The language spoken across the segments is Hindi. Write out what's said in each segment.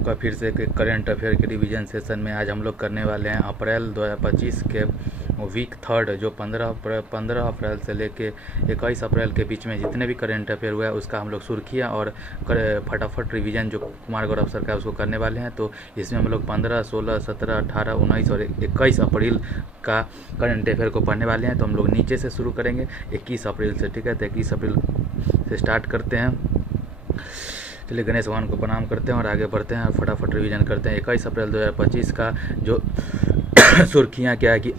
का फिर से एक करंट अफेयर के रिवीजन सेशन में आज हम लोग करने वाले हैं अप्रैल 2025 के वीक थर्ड, जो 15 अप्रैल से लेके 21 अप्रैल के बीच में जितने भी करंट अफेयर हुआ है उसका हम लोग सुर्खियाँ और फटाफट रिवीजन जो कुमार गौरव सर का उसको करने वाले हैं। तो इसमें हम लोग 15, 16, 17, 18, 19 और 21 अप्रैल का करंट अफेयर को पढ़ने वाले हैं। तो हम लोग नीचे से शुरू करेंगे 21 अप्रैल से, ठीक है। तो 21 अप्रैल से स्टार्ट करते हैं। चलिए गणेश भगवान को प्रणाम करते हैं और आगे बढ़ते हैं, फटाफट रिवीजन करते हैं। 21 अप्रैल 2025 का जो सुर्खियाँ क्या है कि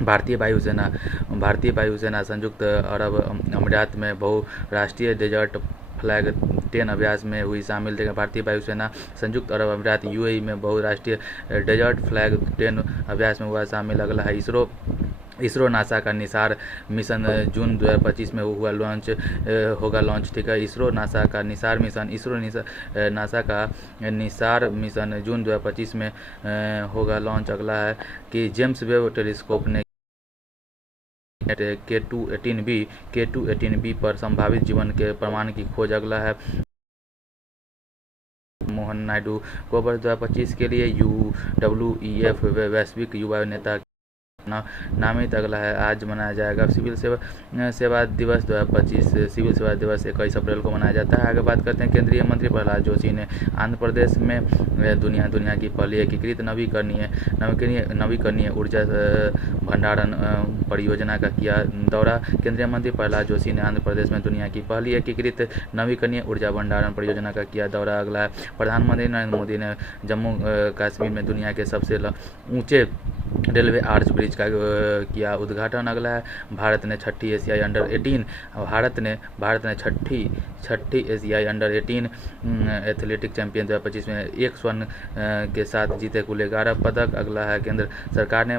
भारतीय वायुसेना संयुक्त अरब अमीरात में बहुराष्ट्रीय डेजर्ट फ्लैग 10 अभ्यास में हुई शामिल। देखा, भारतीय वायुसेना संयुक्त अरब अमीरात यूएई में बहुराष्ट्रीय डेजर्ट फ्लैग 10 अभ्यास में हुआ शामिल। अगला है इसरो नासा का निसार मिशन जून 2025 में होगा लॉन्च, ठीक है। इसरो नासा का निसार मिशन नासा का निसार मिशन जून 2025 में होगा लॉन्च। अगला है कि जेम्स वेब टेलीस्कोप ने K2-18b पर संभावित जीवन के प्रमाण की खोज। अगला है मोहन नायडू को वर्ष 2025 के लिए UWEF वैश्विक युवा नेता नामित। अगला है आज मनाया जाएगा सिविल सेवा दिवस 2025। सिविल सेवा दिवस 21 अप्रैल को मनाया जाता है। आगे बात करते हैं, केंद्रीय मंत्री प्रहलाद जोशी ने आंध्र प्रदेश में दुनिया की पहली एकीकृत नवीकरणीय ऊर्जा भंडारण परियोजना का किया दौरा। केंद्रीय मंत्री प्रहलाद जोशी ने आंध्र प्रदेश में दुनिया की पहली एकीकृत नवीकरणीय ऊर्जा भंडारण परियोजना का किया दौरा। अगला है प्रधानमंत्री नरेंद्र मोदी ने जम्मू कश्मीर में दुनिया के सबसे ऊंचे रेलवे आर्च ब्रिज का किया उद्घाटन। अगला है भारत ने छठी एशियाई अंडर 18 एथलेटिक चैंपियन 2025 में 1 स्वर्ण के साथ जीते कुल 11 पदक। अगला है केंद्र सरकार ने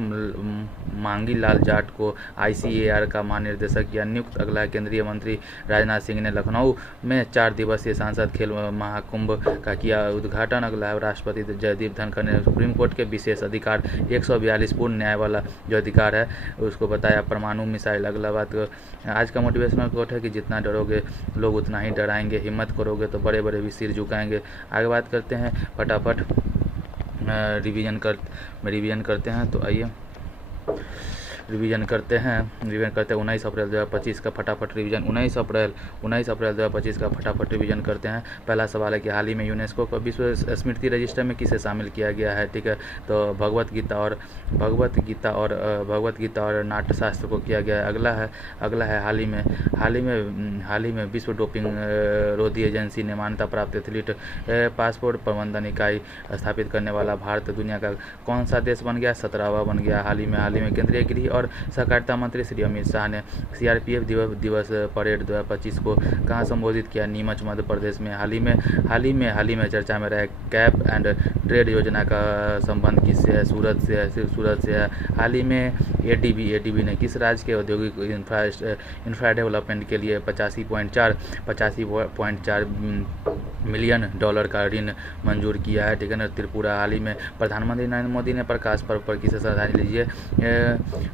मांगी लाल जाट को ICAR का महानिदेशक किया नियुक्त। अगला है केंद्रीय मंत्री राजनाथ सिंह ने लखनऊ में 4 दिवसीय सांसद खेल महाकुंभ का किया उद्घाटन। अगला है राष्ट्रपति जगदीप धनखड़ ने सुप्रीम कोर्ट के विशेष अधिकार 142 पूर्ण न्याय वाला जो अधिकार है उसको बताया परमाणु मिसाइल। अगला बात आज का मोटिवेशनल कोट है कि जितना डरोगे लोग उतना ही डराएंगे, हिम्मत करोगे तो बड़े बड़े भी सिर झुकाएंगे। आगे बात करते हैं, फटाफट रिवीजन करते हैं। तो आइए रिवीजन करते हैं 19 अप्रैल 2025 का फटाफट रिवीजन 19 अप्रैल 2025 का फटाफट रिवीजन करते हैं। पहला सवाल है कि हाल ही में यूनेस्को को विश्व स्मृति रजिस्टर में किसे शामिल किया गया है, ठीक है। तो भगवत गीता और नाट्यशास्त्र को किया गया है। अगला है हाल ही में विश्व डोपिंग रोधी एजेंसी ने मान्यता प्राप्त एथलीट पासपोर्ट प्रबंधन इकाई स्थापित करने वाला भारत दुनिया का कौन सा देश बन गया, 17वां बन गया। हाल ही में केंद्रीय गृह और सहकारिता मंत्री श्री अमित शाह ने CRPF दिवस परेड 2025 को कहाँ संबोधित किया, नीमच मध्य प्रदेश में। हाल ही में चर्चा में रहे कैप एंड ट्रेड योजना का संबंध किससे है, सूरत से है। हाल ही में ADB ने किस राज्य के औद्योगिक इंफ्रा डेवलपमेंट के लिए 85.4 मिलियन डॉलर का ऋण मंजूर किया है, ठीक है ना, त्रिपुरा। हाल ही में प्रधानमंत्री नरेंद्र मोदी ने प्रकाश पर्व पर किसे श्रद्धांजलि लीजिए,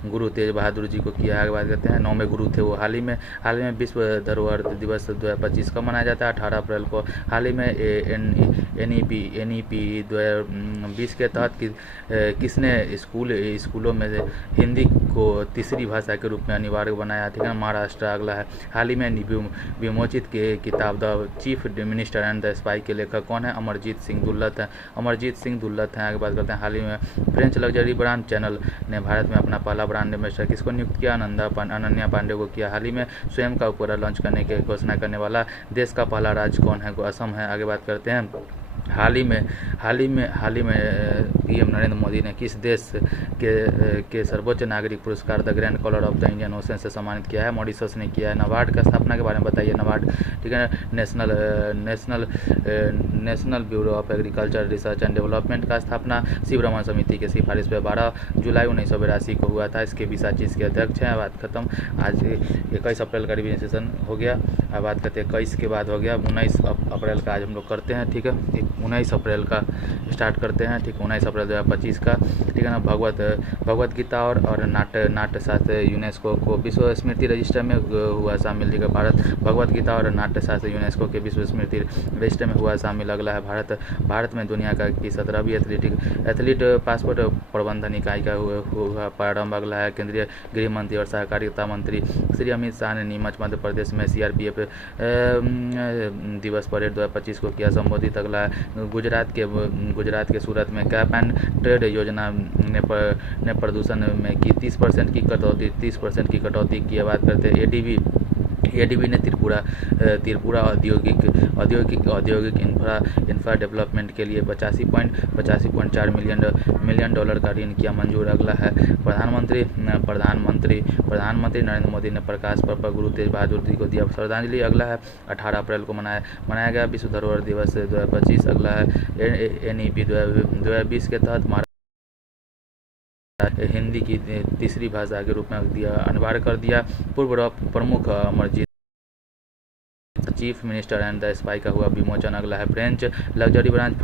गुरु तेज बहादुर जी को किया है। बात करते हैं 9 में गुरु थे वो। हाल ही में विश्व धरोहर दिवस 2025 को मनाया जाता है 18 अप्रैल को। हाल ही में NEP 2020 के तहत किसने स्कूलों में हिंदी को तीसरी भाषा के रूप में अनिवार्य बनाया, ठीक है, महाराष्ट्र। अगला है हाल ही में विमोचित के किताब the chief minister and the spy के लेखक कौन है, अमरजीत सिंह दुल्लत हैं। आगे बात करते हैं, हाल ही में फ्रेंच लग्जरी ब्रांड चैनल ने भारत में अपना पहला ब्रांड एम्बेसडर किसको नियुक्त किया, अनन्या पांडे को किया। हाल ही में स्वयं का उपग्रह लॉन्च करने की घोषणा करने वाला देश का पहला राज्य कौन है, असम है। आगे बात करते हैं, हाल ही में PM नरेंद्र मोदी ने किस देश के सर्वोच्च नागरिक पुरस्कार the Grand Collar of the Indian Ocean से सम्मानित किया है, मॉरिशस ने किया है। नाबार्ड का स्थापना के बारे में बताइए। नाबार्ड, ठीक है, national bureau of agriculture research and development का स्थापना शिवरमन समिति के सिफारिश पर 12 जुलाई 1982 को हुआ था। इसके 20 के अध्यक्ष हैं। बात खत्म। आज 21 अप्रैल का रिवीजन सेशन हो गया। अब बात करते हैं 21 के बाद हो गया 19 अप्रैल का आज हम लोग करते हैं, ठीक है। 19 अप्रैल का स्टार्ट करते हैं, ठीक, 19 अप्रैल 2025 का, ठीक है ना। भगवत गीता और नाट्य शास्त्र यूनेस्को को विश्व स्मृति रजिस्टर में हुआ शामिल, ठीक है। भगवत गीता और नाट्य शास्त्र यूनेस्को के विश्व स्मृति रजिस्टर में हुआ शामिल। अगला है भारत में दुनिया का की 17वीं एथलीट पासपोर्ट प्रबंधन इकाई का हुआ प्रारंभ। अगला है केंद्रीय गृह मंत्री और सहकारिता मंत्री श्री अमित शाह ने नीमच मध्य प्रदेश में CRPF दिवस परेड 2025 को किया संबोधित। अगला है गुजरात के सूरत में कैप एंड ट्रेड योजना ने प्रदूषण में की 30% की कटौती की बात करते हैं। ADB ने त्रिपुरा औद्योगिक इंफ्रा डेवलपमेंट के लिए 85.4 मिलियन डॉलर का ऋण किया मंजूर। अगला है प्रधानमंत्री नरेंद्र मोदी ने प्रकाश पर्व पर गुरु तेज बहादुर जी को दिया श्रद्धांजलि। अगला है 18 अप्रैल को मनाया गया विश्व धरोहर दिवस 2025। अगला है NEP 2020 के तहत हिंदी की तीसरी भाषा के रूप में अनिवार्य कर दिया। पूर्व प्रमुख Amarjeet chief minister and the spy का हुआ विमोचन। अगला है फ्रेंच लग्जरी ब्रांड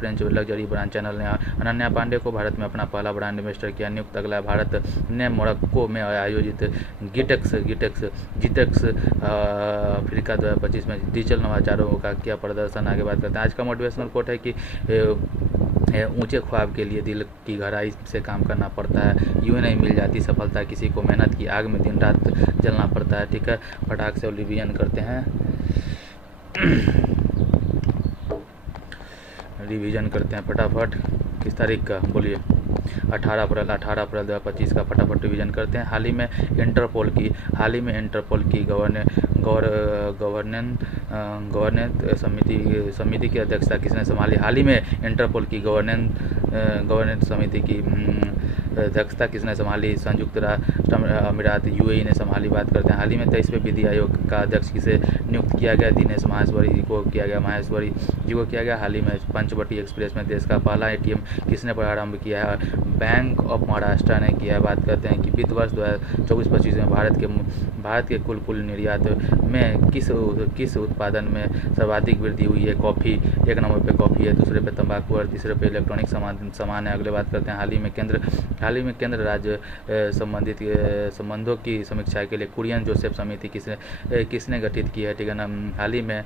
चैनल ने अनन्या पांडे को भारत में अपना पहला ब्रांड एम्बेसडर किया नियुक्त। अगला है भारत ने मोरक्को में आयोजित GITEX अफ्रीका 2025 में डिजिटल नवाचारों का किया प्रदर्शन। आगे बात करते हैं। आज का मोटिवेशनल कोट है कि ऊंचे ख्वाब के लिए दिल की गहराई से काम करना पड़ता है, यूँ नहीं मिल जाती सफलता किसी को, मेहनत की आग में दिन रात जलना पड़ता है, ठीक है। फटाक से रिवीजन करते हैं फटाफट। किस तारीख का बोलिए? 18 अप्रैल 2025 का फटाफट रिवीजन करते हैं। हाल ही में इंटरपोल की गवर्नेंस समिति की अध्यक्षता किसने संभाली? हाल ही में इंटरपोल की गवर्नेंस समिति की अध्यक्षता किसने संभाली? संयुक्त राष्ट्र अमीरात UAE ने संभाली। बात करते हैं हाल ही में 23वें विधि आयोग का अध्यक्ष किसे नियुक्त किया गया? दिनेश माहेश्वरी जी को किया गया। हाल ही में पंचवटी एक्सप्रेस में देश का पहला ATM किसने प्रारंभ किया है? बैंक ऑफ महाराष्ट्र ने किया है। बात करते हैं कि वित्त वर्ष 2024-25 में भारत के कुल निर्यात में किस उत्पादन में सर्वाधिक वृद्धि हुई है? कॉफ़ी, 1 नंबर पे कॉफ़ी है, दूसरे पे तंबाकू और तीसरे पे इलेक्ट्रॉनिक सामान है। अगले बात करते हैं हाल ही में केंद्र राज्य संबंधों की समीक्षा के लिए कुरियन जोसेफ समिति किसने गठित की है? ठीक है ना। हाल ही में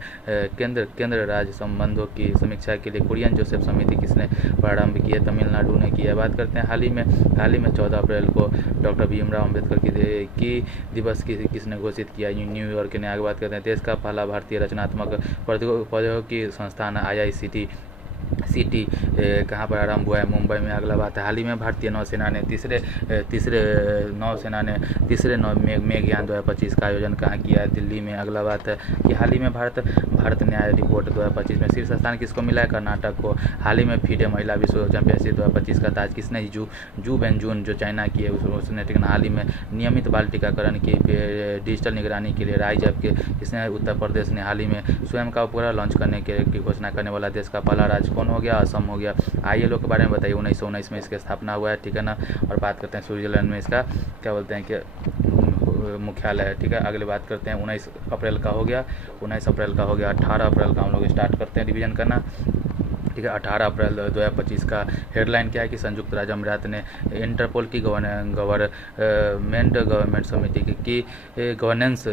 केंद्र राज्य संबंधों की समीक्षा के लिए कुरियन जोसेफ समिति किसने प्रारंभ की है? तमिलनाडु ने किया है। बात करते हैं हाल ही में 14 अप्रैल को डॉक्टर भीमराव अम्बेडकर की दिवस किसने घोषित किया? न्यूयॉर्क ने। आगे बात करते हैं देश का पहला भारतीय रचनात्मक प्रौद्योगिकी संस्थान IICT कहाँ पर आरंभ हुआ है? मुंबई में। अगला बात है हाल ही में भारतीय नौसेना ने तीसरे मेघयान 2025 का आयोजन कहाँ किया है? दिल्ली में। अगला बात है कि हाल ही में भारत न्याय रिपोर्ट 2025 में शीर्ष स्थान किसको मिला है? कर्नाटक को। हाल ही में FIDE महिला विश्व चैंपियनशिप 2025 का ताज किसने जू बेंजून जो चाइना की है उसने, ठीक है। हाल ही में नियमित बाल टीकाकरण की डिजिटल निगरानी के लिए राइज ऐप के किसने? उत्तर प्रदेश ने। हाल ही में स्वयं का उपग्रह लॉन्च करने की घोषणा करने वाला देश का पहला राज्य कौन हो गया? असम हो गया। आइए लोग के बारे में बताइए। 1919 में इसकी स्थापना हुआ है, ठीक है ना। और बात करते हैं स्विट्जरलैंड में इसका क्या बोलते हैं कि मुख्यालय है, ठीक है। अगले बात करते हैं 19 अप्रैल का हो गया। 18 अप्रैल का हम लोग स्टार्ट करते हैं रिवीजन करना, ठीक है। 18 अप्रैल 2025 का हेडलाइन क्या है कि संयुक्त राज्य अमीरात ने इंटरपोल की गवर्नमेंट समिति की गवर्नेंस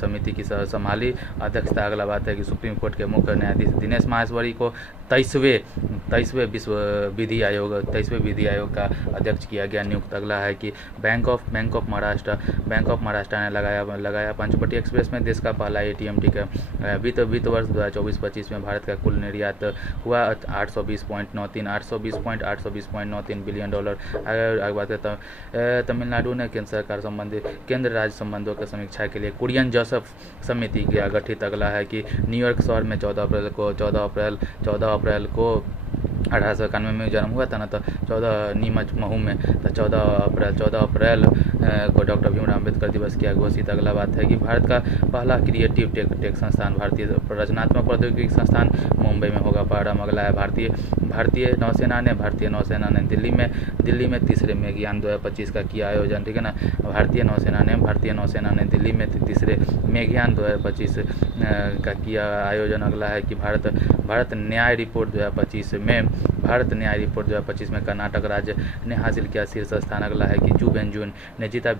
समिति की संभाली अध्यक्षता। अगला बात है कि सुप्रीम कोर्ट के मुख्य न्यायाधीश दिनेश माहेश्वरी को 23वें विश्व विधि आयोग का अध्यक्ष किया गया नियुक्त। अगला है कि बैंक ऑफ महाराष्ट्र ने लगाया पंचवटी एक्सप्रेस में देश का पहला ATM, ठीक है। वित्त वर्ष 2024-25 में भारत का कुल निर्यात हुआ 820.93 बिलियन डॉलर। आगे बात करता हूँ तमिलनाडु ने केंद्र राज्य संबंधों की समीक्षा के लिए कुरियन जोसेफ समिति किया गठित। अगला है कि न्यूयॉर्क शहर में 14 अप्रैल को 1891 में जन्म हुआ था ना, तो 14 नीमच महू में, तो 14 अप्रैल को डॉक्टर भीमराव अम्बेडकर दिवस किया घोषित। अगला बात है कि भारत का पहला क्रिएटिव टेक संस्थान, भारतीय रचनात्मक प्रौद्योगिकी संस्थान मुंबई में होगा प्रारंभ। अगला है भारतीय नौसेना ने दिल्ली में तीसरे मेघयान 2025 का किया आयोजन, ठीक है ना। भारतीय नौसेना ने दिल्ली में तीसरे मेघयान 2025 का किया आयोजन। अगला है कि भारत न्याय रिपोर्ट 2025 में कर्नाटक राज्य ने हासिल किया शीर्ष स्थान। अगला है कि जू बेंजुन ने जीता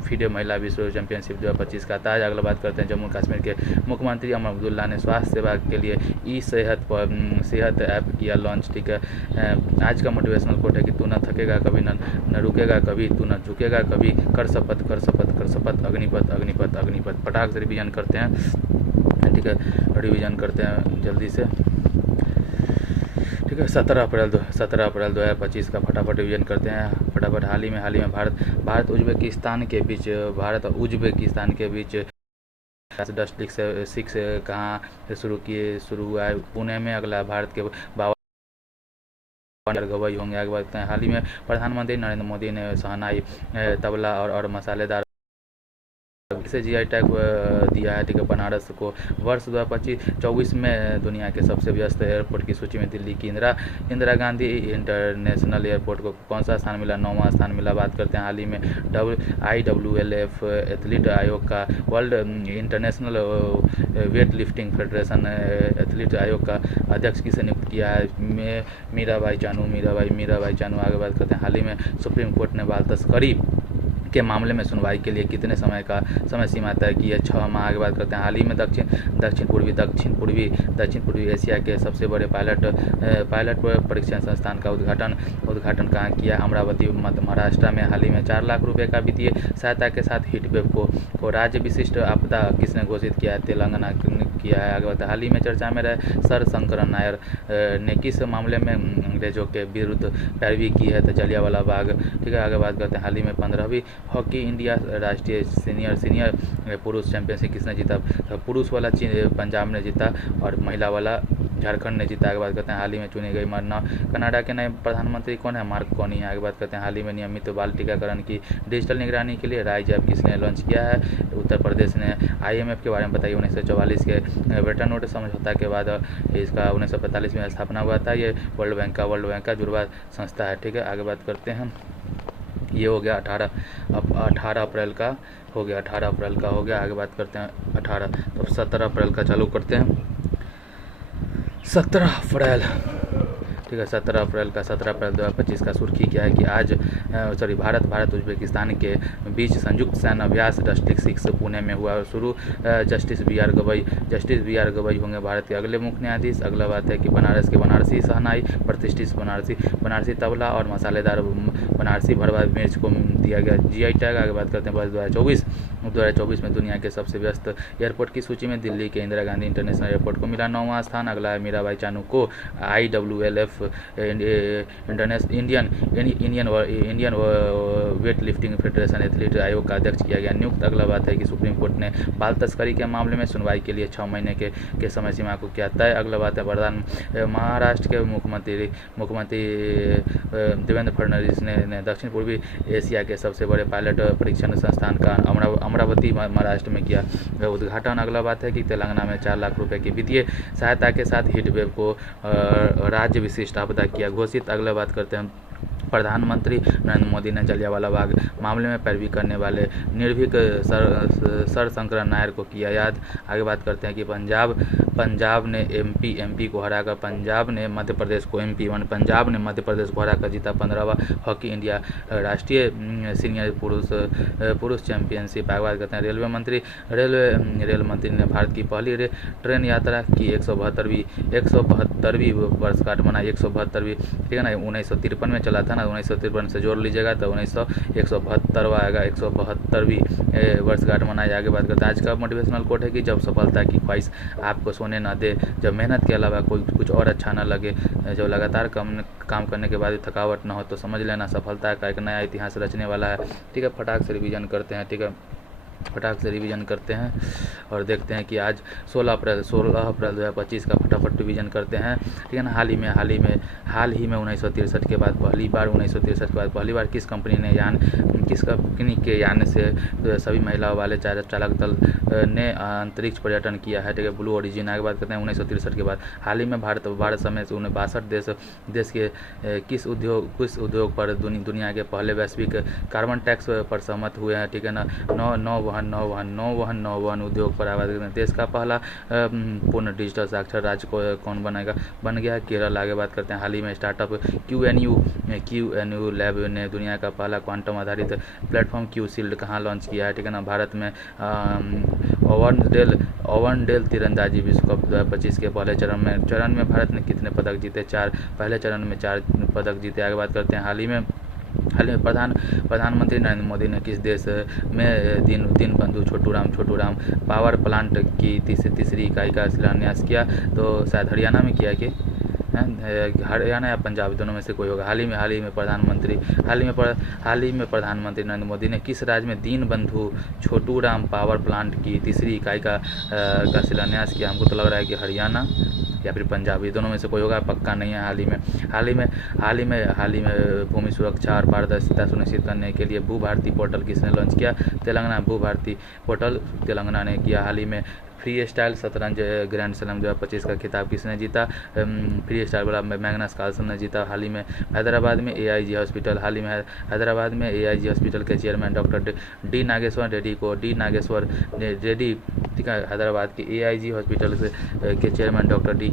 फीडे महिला विश्व चैंपियनशिप 2025 का ताज। अगला बात करते हैं जम्मू कश्मीर के मुख्यमंत्री अमर अब्दुल्ला ने स्वास्थ्य सेवा के लिए सेहत ऐप किया लॉन्च, ठीक है। आज का मोटिवेशनल कोट है कि तू न थकेगा कभी, न रुकेगा कभी, तू न झुकेगा कभी, कर शपथ, अग्निपथ। फटाक से रिवीजन करते हैं, ठीक है, रिवीजन करते हैं जल्दी से, ठीक है। 17 अप्रैल 2025 का फटाफट रिवीजन करते हैं फटाफट। हाल ही में भारत उज्बेकिस्तान के बीच डस्ट लीग 6 कहाँ से शुरू हुआ है, पुणे में। अगला भारत के बाबा गवई होंगे। आगे बढ़ते हैं। हाल ही में प्रधानमंत्री नरेंद्र मोदी ने शहनाई, तबला और मसालेदार से जीआई टैग दिया है, ठीक है, बनारस को। वर्ष 2024 में दुनिया के सबसे व्यस्त एयरपोर्ट की सूची में दिल्ली की इंदिरा गांधी इंटरनेशनल एयरपोर्ट को कौन सा स्थान मिला, 9वां स्थान मिला। बात करते हैं हाल ही में IWLF एथलीट आयोग का, world international weight lifting federation athlete आयोग का अध्यक्ष किसे नियुक्त किया है, मीराबाई चानू। आगे बात करते हैं हाल ही में सुप्रीम कोर्ट ने बाल तस्करी के मामले में सुनवाई के लिए कितने समय सीमा तय की है, 6 माह। आगे बात करते हैं हाल ही में दक्षिण पूर्वी एशिया के सबसे बड़े पायलट परीक्षण संस्थान का उद्घाटन कहाँ किया, अमरावती महाराष्ट्र में। हाल ही में 4 लाख रुपए का वित्तीय सहायता के साथ हीटवेव को राज्य विशिष्ट आपदा किसने घोषित किया है, तेलंगाना किया है। आगे बढ़ते हाल ही में चर्चा में रहे सर शंकरन नायर ने किस मामले में अंग्रेजों के विरुद्ध पैरवी की है, तो जलियांवाला बाग, ठीक है। आगे बात करते हैं हाल ही में 15वीं हॉकी इंडिया राष्ट्रीय सीनियर पुरुष चैंपियनशिप किसने जीता, पुरुष वाला पंजाब ने जीता और महिला वाला झारखंड ने जीता। आगे बात करते हैं हाल ही में चुनी गई कनाडा के नए प्रधानमंत्री कौन है, मार्क कार्नी है। आगे बात करते हैं हाल ही में नियमित बाल टीकाकरण की डिजिटल निगरानी के लिए राइज ऐप किसने लॉन्च किया है, उत्तर प्रदेश ने। IMF के बारे में बताइए, 1944 के ब्रेटन वुड्स समझौता के बाद इसका 1945 में स्थापना हुआ था। ये वर्ल्ड बैंक का जुड़वा संस्था है, ठीक है। आगे बात करते हैं, ये हो गया 18 अप्रैल का हो गया। आगे बात करते हैं 18, तो 17 अप्रैल का चालू करते हैं। 17 अप्रैल, ठीक है। 17 अप्रैल 2025 का सुर्खी क्या है कि आज भारत उज्बेकिस्तान के बीच संयुक्त सैन्य अभ्यास डस्ट लीग 6 पुणे में हुआ शुरू। जस्टिस बी आर गवई होंगे भारत के अगले मुख्य न्यायाधीश। अगला बात है कि बनारसी शहनाई, प्रतिष्ठित बनारसी तबला और मसालेदार बनारसी भरवा मिर्च को दिया गया GI टैग। आगे बात करते हैं वर्ष 2024 में दुनिया के सबसे व्यस्त एयरपोर्ट की सूची में दिल्ली के इंदिरा गांधी इंटरनेशनल एयरपोर्ट को मिला 9वां स्थान। अगला है मीराबाई चानू को IWLF Indian weight lifting federation athlete आयोग का अध्यक्ष किया गया नियुक्त। अगला बात है कि सुप्रीम कोर्ट ने बाल तस्करी के मामले में सुनवाई के लिए 6 महीने के समय सीमा को किया तय। अगला बात है महाराष्ट्र के मुख्यमंत्री देवेंद्र फडणवीस ने दक्षिण पूर्वी एशिया के सबसे बड़े पायलट परीक्षण संस्थान का अमरावती महाराष्ट्र में किया उद्घाटन। अगला बात है कि तेलंगाना में 4 लाख रुपए की वित्तीय सहायता के साथ हीटवेव को राज्य विशिष्ट आपदा किया घोषित। अगला बात करते हैं प्रधानमंत्री नरेंद्र मोदी ने जलियांवाला बाग मामले में पैरवी करने वाले निर्भीक सर शंकरन नायर को किया याद। आगे बात करते हैं कि पंजाब ने एमपी को हराकर पंजाब ने मध्य प्रदेश को हराकर जीता 15वां हॉकी इंडिया राष्ट्रीय सीनियर पुरुष चैंपियनशिप। आगे बात करते हैं रेल मंत्री ने भारत की पहली ट्रेन यात्रा की 172वीं वर्षगांठ मनाई। 172वीं, ठीक है ना, 1953 में चला था ना, 1953 से जोड़ लीजिएगा तो 172वां आएगा, 172वीं वर्षगांठ मनाई। आगे बात करते हैं आज का मोटिवेशनल कोट है कि जब सफलता की ख्वाहिश आपको सोने न दे, जब मेहनत के अलावा कोई कुछ और अच्छा न लगे, जो लगातार काम करने के बाद भी थकावट न हो, तो समझ लेना सफलता का एक नया इतिहास रचने वाला है, ठीक है। फटाक से रिवीजन करते हैं, ठीक है। फटाक से रिवीजन करते हैं और देखते हैं कि आज 16 अप्रैल 2025 का फटाफट रिवीजन करते हैं, ठीक है ना। हाल ही में 1963 के बाद पहली बार किस कंपनी के यान से सभी महिलाओं वाले चालक दल ने अंतरिक्ष पर्यटन किया है, ठीक है। Blue origin. आगे बात करते हैं 1963 के बाद हाल ही में भारत समेत 62 देश के किस उद्योग पर दुनिया के पहले वैश्विक कार्बन टैक्स पर सहमत हुए हैं, ठीक है ना। नौवहन उद्योग पर आवाज देश का पहला पूर्ण डिजिटल साक्षर राज्य कौन बन गया केरल। आगे बात करते हैं हाल ही में स्टार्टअप क्यू लैब ने दुनिया का पहला क्वांटम आधारित प्लेटफॉर्म क्यू शील्ड कहाँ लॉन्च किया है, ठीक है ना। भारत में ओवनडेल तीरंदाजी विश्व कप 2025 के पहले चरण में भारत ने कितने पदक जीते? 4। पहले चरण में 4 पदक जीते। आगे बात करते हैं हाल ही में प्रधानमंत्री नरेंद्र मोदी ने किस देश में दीनबंधु छोटू राम पावर प्लांट की तीसरी इकाई का शिलान्यास किया? तो शायद हरियाणा में किया कि हरियाणा या पंजाब, दोनों में से कोई होगा। हाल ही में प्रधानमंत्री नरेंद्र मोदी ने किस राज्य में दीनबंधु छोटू राम पावर प्लांट की तीसरी इकाई का शिलान्यास किया? हमको तो लग रहा है कि हरियाणा या फिर पंजाब, ये दोनों में से कोई होगा, पक्का नहीं है। हाल ही में भूमि सुरक्षा और पारदर्शिता सुनिश्चित करने के लिए भू भारती पोर्टल किसने लॉन्च किया? तेलंगाना। भू भारती पोर्टल तेलंगाना ने किया। हाल ही में फ्री स्टाइल शतरंज ग्रैंड स्लैम 2025 का खिताब किसने जीता? फ्री स्टाइल वाला मैग्नस कार्लसन ने जीता। हाल ही में हैदराबाद में AIG हॉस्पिटल के chairman doctor D Nageshwar Reddy, ठीक है, हैदराबाद के AIG हॉस्पिटल के chairman doctor D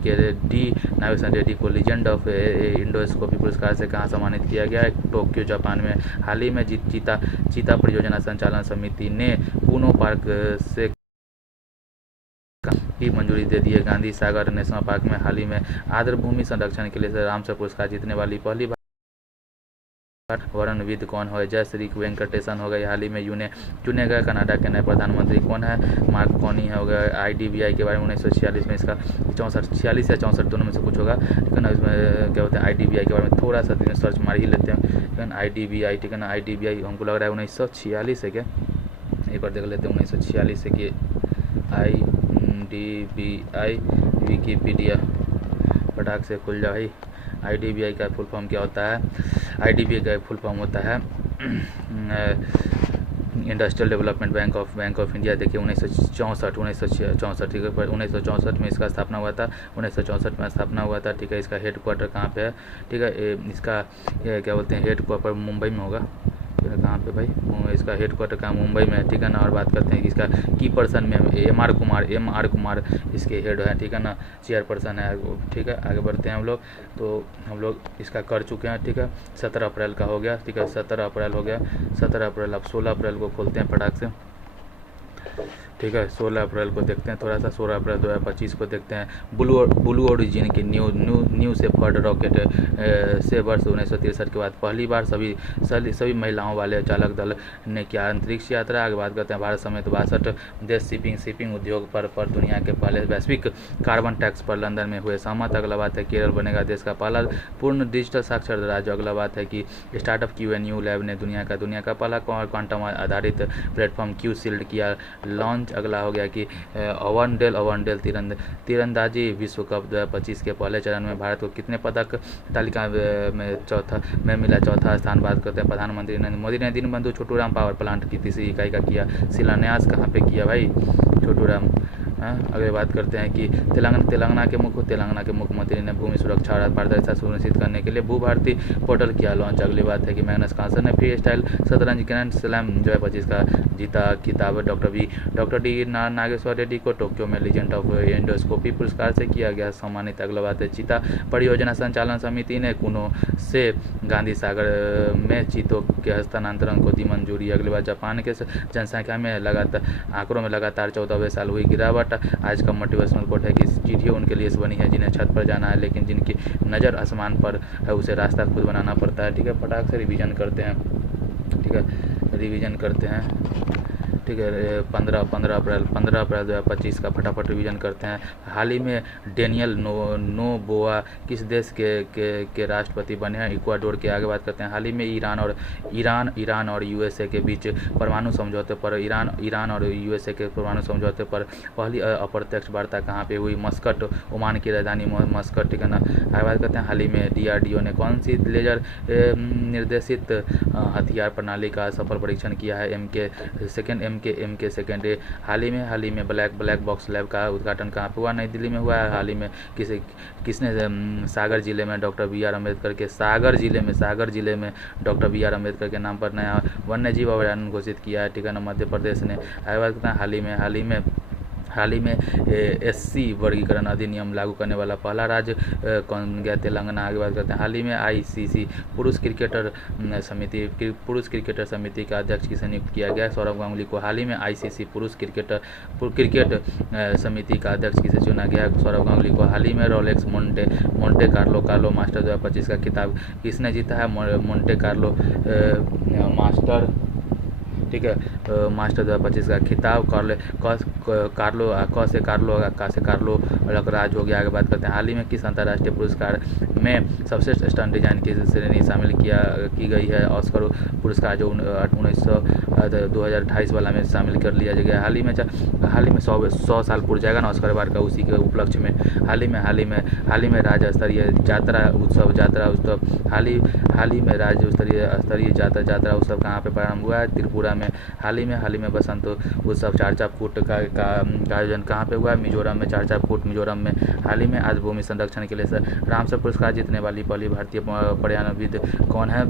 Nageshwar Reddy को लीजेंड ऑफ इंडोस्कोपी पुरस्कार से कहाँ सम्मानित किया गया है? टोक्यो, जापान में। हाल ही में चीता परियोजना संचालन समिति ने कूनो पार्क से की मंजूरी दे दी है। गांधी सागर नेशनल पार्क में हाल ही में आर्द्र भूमि संरक्षण के लिए रामसर पुरस्कार जीतने वाली पहली वरणविद कौन है? जय श्री वेंकटेशन हो गए। हाल ही में चुने गए कनाडा के नए प्रधानमंत्री कौन है? मार्क कॉनी हो गए। IDBI के बारे में 1946 में इसका 46 या 64 दोनों में से कुछ होगा, ठीक है ना। इसमें क्या होता है IDBI के बारे में थोड़ा सा सर्च मार ही लेते हैं, ठीक है ना। IDBI, ठीक है ना। IDBI हमको लग रहा है 1946 है क्या, एक बार देख लेते हैं 1946 से कि IDBI विकीपीडिया फटाक से खुल जाए भाई। IDBI का फुल फॉर्म क्या होता है? IDBI का फुल फॉर्म होता है industrial development bank of India. देखिए 1964, ठीक है। 1964 में इसका स्थापना हुआ था, 1964 में स्थापना हुआ था, ठीक है। इसका हेड क्वार्टर कहाँ पे है? ठीक है, इसका क्या बोलते हैं, हेड क्वार्टर मुंबई में होगा। कहाँ पे भाई? इसका हेड क्वार्टर कहाँ? मुंबई में है, ठीक है ना। और बात करते हैं कि इसका की पर्सन में MR कुमार इसके हेड है, ठीक है ना। चेयरपर्सन है, ठीक है। आगे बढ़ते हैं हम लोग, तो हम लोग इसका कर चुके हैं, ठीक है। 17 अप्रैल का हो गया, ठीक है। 17 अप्रैल हो गया, 17 अप्रैल। अब 16 अप्रैल को खोलते हैं फटाक से, ठीक है। 16 अप्रैल को देखते हैं थोड़ा सा, 16 अप्रैल 2025 को देखते हैं। ब्लू ओरिजिन की न्यू सेफर्ड रॉकेट से वर्ष 1963 के बाद पहली बार सभी महिलाओं वाले चालक दल ने किया अंतरिक्ष यात्रा। आगे बात करते हैं भारत समेत 62 देश शिपिंग उद्योग पर दुनिया के पहले वैश्विक कार्बन टैक्स पर लंदन में हुए सहमत। अगला बात है केरल बनेगा देश का पहला पूर्ण डिजिटल साक्षर राज्य। अगला बात है कि स्टार्टअप QNU लैब ने दुनिया का पहला क्वांटम आधारित प्लेटफॉर्म क्यू शील्ड किया लॉन्च। अगला हो गया कि ओवनडेल तीरंदाजी विश्व कप 2025 के पहले चरण में भारत को कितने पदक तालिका में मिला? चौथा स्थान। बात करते हैं प्रधानमंत्री नरेंद्र मोदी ने दीनबंधु छोटू राम पावर प्लांट की तीसरी इकाई का किया शिलान्यास। कहाँ पे किया भाई? छोटू राम। अगले बात करते हैं कि तेलंगाना के मुख्यमंत्री ने भूमि सुरक्षा और पारदर्शिता सुनिश्चित करने के लिए भू भारती पोर्टल किया लॉन्च। अगली बात है कि मैग्नस कार्लसन ने फ्री स्टाइल शतरंज ग्रैंड स्लैम 2025 का जीता खिताब। डॉक्टर डी नागेश्वर रेड्डी को टोक्यो में लीजेंड ऑफ इंडोस्कोपी पुरस्कार से किया गया सम्मानित। अगला बात है चीता परियोजना संचालन समिति ने कूनो से गांधी सागर में चीतों के हस्तांतरण को दी मंजूरी। अगली बात जापान के जनसंख्या में आंकड़ों में लगातार 14वें साल हुई गिरावट। आज का मोटिवेशनल कोट है कि चिड़ियों उनके लिए बनी है जिन्हें छत पर जाना है, लेकिन जिनकी नज़र आसमान पर है उसे रास्ता खुद बनाना पड़ता है, ठीक है। फटाक से रिवीजन करते हैं, ठीक है। रिवीजन करते हैं ठीक है, 15 अप्रैल 2025 का फटाफट रिवीजन करते हैं। हाल ही में डेनियल नोबोआ किस देश के राष्ट्रपति बने हैं? इक्वाडोर के। आगे बात करते हैं, हाल ही में ईरान और यूएसए के बीच परमाणु समझौते पर ईरान और यूएसए के परमाणु समझौते पर पहली अप्रत्यक्ष वार्ता कहाँ पे हुई? मस्कट, ओमान की राजधानी मस्कट, ठीक है ना। आगे बात करते हैं, हाल ही में डीआरडीओ ने कौन सी लेजर निर्देशित हथियार प्रणाली का सफल परीक्षण किया है? एम के सेकेंड। हाल ही में ब्लैक बॉक्स लैब का उद्घाटन कहाँ पे हुआ? नई दिल्ली में हुआ है। हाल ही में किसने सागर जिले में डॉक्टर बी आर अम्बेडकर के नाम पर नया वन्यजीव अभयारण्य घोषित किया है, ठीक है ना, मध्य प्रदेश ने। आगे बात करते हैं, हाल ही में एससी वर्गीकरण अधिनियम लागू करने वाला पहला राज्य कौन गया? तेलंगाना। आगे बात करते हैं, हाल ही में आईसीसी पुरुष क्रिकेटर समिति का अध्यक्ष किसे नियुक्त किया गया? सौरव गांगुली को। हाल ही में आईसीसी पुरुष क्रिकेट समिति का अध्यक्ष किसे चुना गया? सौरव गांगुली को। हाल ही में रोलेक्स मोंटे कार्लो मास्टर 2025 का खिताब किसने जीता है? मोंटे कार्लो मास्टर, ठीक है, मास्टर 2025 का खिताब कार्लो लकराज हो गया। आगे बात करते हैं, हाल ही में किस अंतर्राष्ट्रीय पुरस्कार में सर्वश्रेष्ठ स्टंट डिजाइन की श्रेणी शामिल की गई है? ऑस्कर पुरस्कार जो 2028 वाला में शामिल कर लिया गया। हाल ही में 100 साल पूर्व जाएगा ना ऑस्कर अवार्ड का, उसी के उपलक्ष्य में हाल ही में राज्य स्तरीय यात्रा उत्सव हाल ही में राज्य स्तरीय यात्रा उत्सव कहाँ पे प्रारंभ हुआ है? त्रिपुरा में। हाल ही में बसंत उत्सव चारचाकूट का आयोजन कहाँ पे हुआ है? मिजोरम में, चारचाकूट मिजोरम में। हाल ही में आज भूमि संरक्षण के लिए रामसर पुरस्कार जीतने वाली पहली भारतीय पर्यावरणविद कौन है?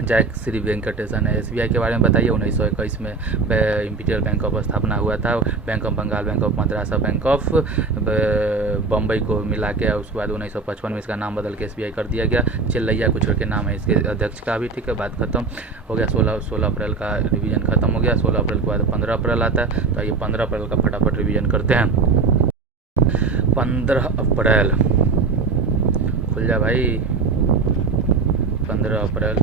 जैक श्री वेंकटेशन है। एसबीआई के बारे में बताइए। 1921 में इंपीरियल बैंक ऑफ स्थापना हुआ था। Bank of Bengal, bank of Madras, bank of Bombay को मिला के उसके बाद 1955 में इसका नाम बदल के एसबीआई कर दिया गया। चिल्लैया कुछ के नाम है इसके अध्यक्ष का भी, ठीक है। बात खत्म हो गया। 16 अप्रैल का रिवीजन खत्म हो गया। 16 अप्रैल के बाद 15 अप्रैल आता है, तो आइए 15 अप्रैल का फटाफट रिवीजन करते हैं। 15 अप्रैल खुल जा भाई। 15 अप्रैल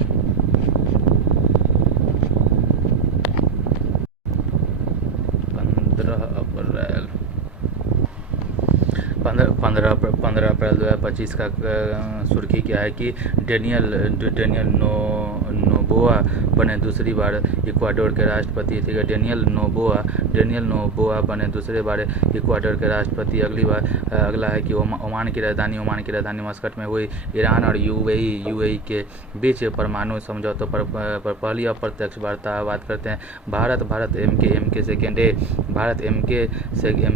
15 अप्रैल 2025 का सुर्खी क्या है कि डेनियल नोबोआ बने दूसरी बार इक्वाडोर के राष्ट्रपति, ठीक है। डेनियल नोबोआ बने दूसरी बार इक्वाडोर के राष्ट्रपति। अगला है कि ओमान की राजधानी मस्कट में हुई ईरान और यूएई के बीच परमाणु समझौतों पर पहली अप्रत्यक्ष वार्ता। बात करते हैं भारत एम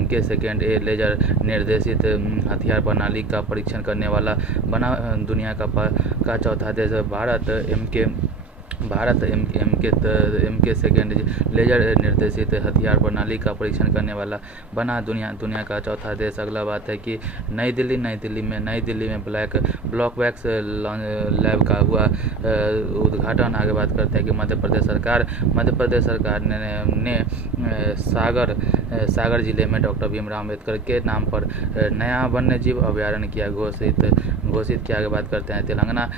के सेकेंड ए लेजर निर्देशित हथियार प्रणाली का परीक्षण करने वाला बना दुनिया का चौथा देश। भारत एम के सेकेंड लेजर निर्देशित हथियार प्रणाली का परीक्षण करने वाला बना दुनिया का चौथा देश। अगला बात है कि नई दिल्ली में ब्लॉक वैक्स लैब का हुआ उद्घाटन। आगे बात करते हैं कि मध्य प्रदेश सरकार ने सागर जिले में डॉक्टर भीमराव अम्बेडकर के नाम पर नया वन्यजीव अभयारण्य किया घोषित किया। आगे बात करते हैं तेलंगाना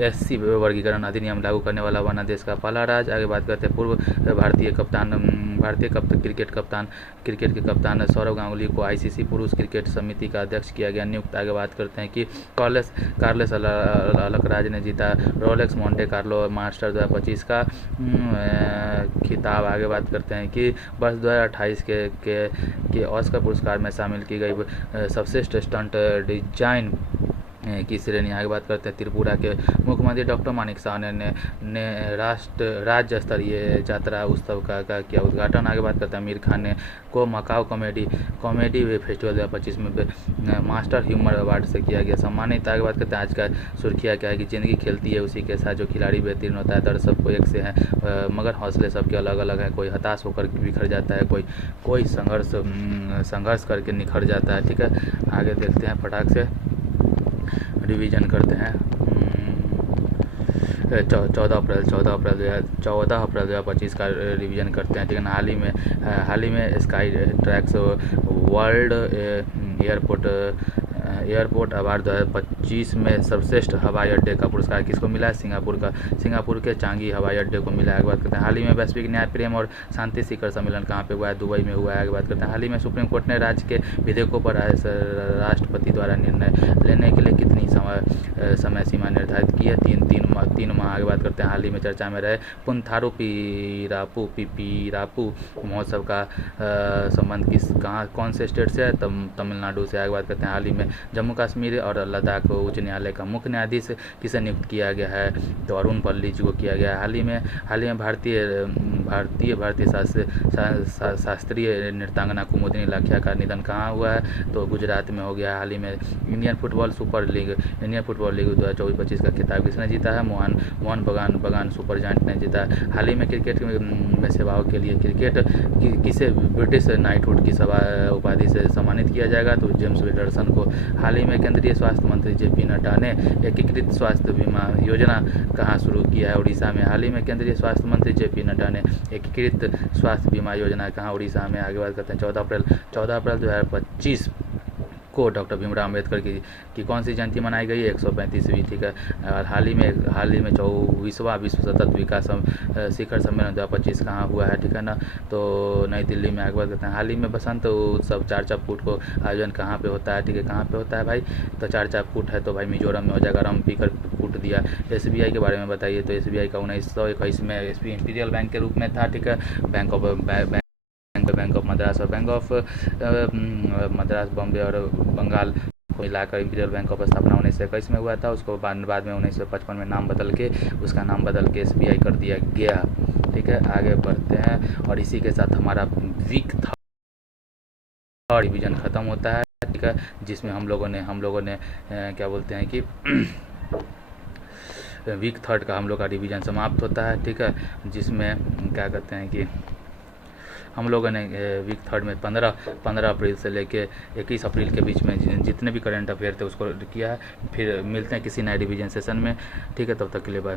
एससी वर्गीकरण अधिनियम लागू करने वाला बना देश का पहला राज्य। आगे बात करते हैं पूर्व भारतीय क्रिकेट के कप्तान सौरव गांगुली को आईसीसी पुरुष क्रिकेट समिति का अध्यक्ष किया गया नियुक्त। आगे बात करते हैं कि कार्लेस अलकराज ने जीता रोलेक्स मोंटे कार्लो मास्टर 2025 का खिताब। आगे बात करते हैं कि वर्ष 2028 के ऑस्कर पुरस्कार में शामिल की गई सर्वश्रेष्ठ स्टंट डिजाइन की श्रेणी। आगे बात करते हैं त्रिपुरा के मुख्यमंत्री डॉक्टर मानिक साह ने राज्य स्तरीय यात्रा उत्सव का किया उद्घाटन। आगे बात करते हैं आमिर खान को मकाओ कॉमेडी फेस्टिवल 2025 में मास्टर ह्यूमर अवार्ड से किया गया सम्मानित। आगे बात करते हैं आज का सुर्खियाँ क्या है कि ज़िंदगी खेलती है उसी के साथ जो खिलाड़ी बेहतरीन होता है। दर्द सबको एक से है मगर हौसले सबके अलग अलग हैं। कोई हताश होकर बिखर जाता है, कोई संघर्ष करके निखर जाता है, ठीक है। आगे देखते हैं फटाक से रिवीजन करते हैं। 14 अप्रैल 2025 का रिवीजन करते हैं, ठीक है ना। हाल ही में sky tracks world airport airport award 2025 में सर्वश्रेष्ठ हवाई अड्डे का पुरस्कार किसको मिला है? सिंगापुर के चांगी हवाई अड्डे को मिला है। आगे बात करते हैं हाल ही में वैश्विक न्याय प्रेम और शांति शिखर सम्मेलन कहाँ पे हुआ है? दुबई में हुआ है। आगे बात करते हैं हाल ही में सुप्रीम कोर्ट ने राज्य के विधेयकों पर राष्ट्रपति द्वारा निर्णय लेने के लिए कितनी समय सीमा निर्धारित की है? तीन माह। आगे बात करते हैं हाल ही में चर्चा में रहे पुनथारू पीरापू महोत्सव का संबंध कौन से स्टेट से है? तमिलनाडु से। आगे बात करते हैं हाल ही में जम्मू कश्मीर और लद्दाख उच्च न्यायालय का मुख्य न्यायाधीश किसे नियुक्त किया गया है? तो अरुण पल्ली जी को किया गया है। हाल ही में भारतीय शास्त्रीय नृत्यांगना कुमुदिनी लाखिया का निधन कहाँ हुआ है? तो गुजरात में हो गया है। हाल ही में इंडियन फुटबॉल लीग 2024-25 का खिताब किसने जीता है? मोहन बगान सुपर जायंट ने जीता। हाल ही में क्रिकेट में सेवाओं के लिए किसे ब्रिटिश नाइटहुड की उपाधि से सम्मानित किया जाएगा? तो जेम्स विल्सन को। हाल ही में केंद्रीय स्वास्थ्य मंत्री जेपी नड्डा ने एकीकृत स्वास्थ्य बीमा योजना कहाँ शुरू किया है? उड़ीसा में। हाल ही में केंद्रीय स्वास्थ्य मंत्री जेपी नड्डा ने एकीकृत स्वास्थ्य बीमा योजना कहाँ? उड़ीसा में। आगे बात करते हैं 14 अप्रैल 2025 को डॉक्टर भीमराव अम्बेडकर की कौन सी जयंती मनाई गई? 135वीं। ठीक है। और हाल ही में 24वां विश्व सतत विकास शिखर सम्मेलन 2025 कहाँ हुआ है? ठीक है ना, तो नई दिल्ली में। आगे बात करते हैं हाल ही में बसंत उत्सव चारचापूट को आयोजन कहाँ पे होता है? ठीक है, कहाँ पे होता है भाई? तो चारचापूट है तो भाई मिजोरम में हो जाएगा। रमपीकर कूट दिया। SBI के बारे में बताइए। तो SBI का 1921 में इंपीरियल बैंक के रूप में था। ठीक है। बैंक ऑफ मद्रास और बैंक ऑफ मद्रास बॉम्बे और बंगाल को मिलाकर इंपीरियल बैंक ऑफ स्थापना 1921 में हुआ था। उसको बाद में 1955 में उसका नाम बदल के SBI कर दिया गया। ठीक है, आगे बढ़ते हैं और इसी के साथ हमारा वीक थर्ड डिवीजन ख़त्म होता है। ठीक है, जिसमें हम लोगों ने क्या बोलते हैं कि वीक थर्ड का हम लोग का डिवीजन समाप्त होता है। ठीक है, जिसमें क्या कहते हैं कि हम लोगों ने वीक थर्ड में 15 अप्रैल से लेके 21 अप्रैल के बीच में जितने भी करंट अफेयर थे उसको किया है। फिर मिलते हैं किसी नए डिवीजन सेशन में। ठीक है, तब तक के लिए बाय।